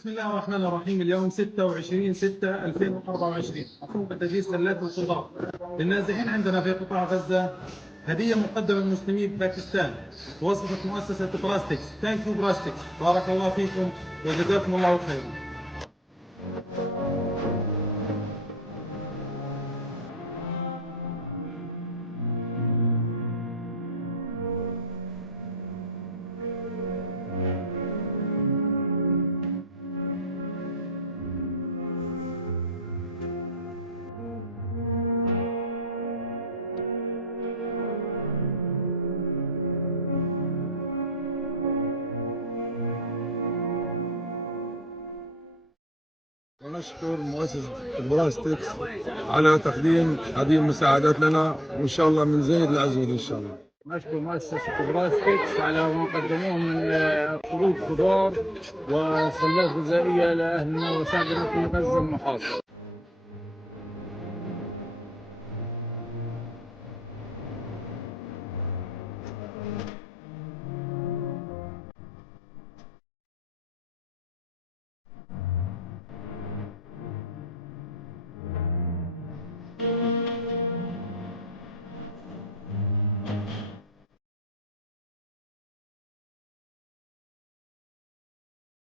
بسم الله الرحمن الرحيم. اليوم 26/6/2024. نقوم بتجهيز سلات الخضار للنازحين عندنا في قطاع غزة. هدية مقدمة للمسلمين بباكستان بواسطة مؤسسة براستكس. ثانك يو براستكس. بارك الله فيكم وجزاكم الله خيرا. ونشكر مؤسسة براستكس على تقديم هذه المساعدات لنا، وإن شاء الله من زايد لأزيد إن شاء الله. نشكر مؤسسة براستكس على ما قدموه من خروج خضار وسلات غذائية لأهلنا وساكنة في غزة المحاصرة.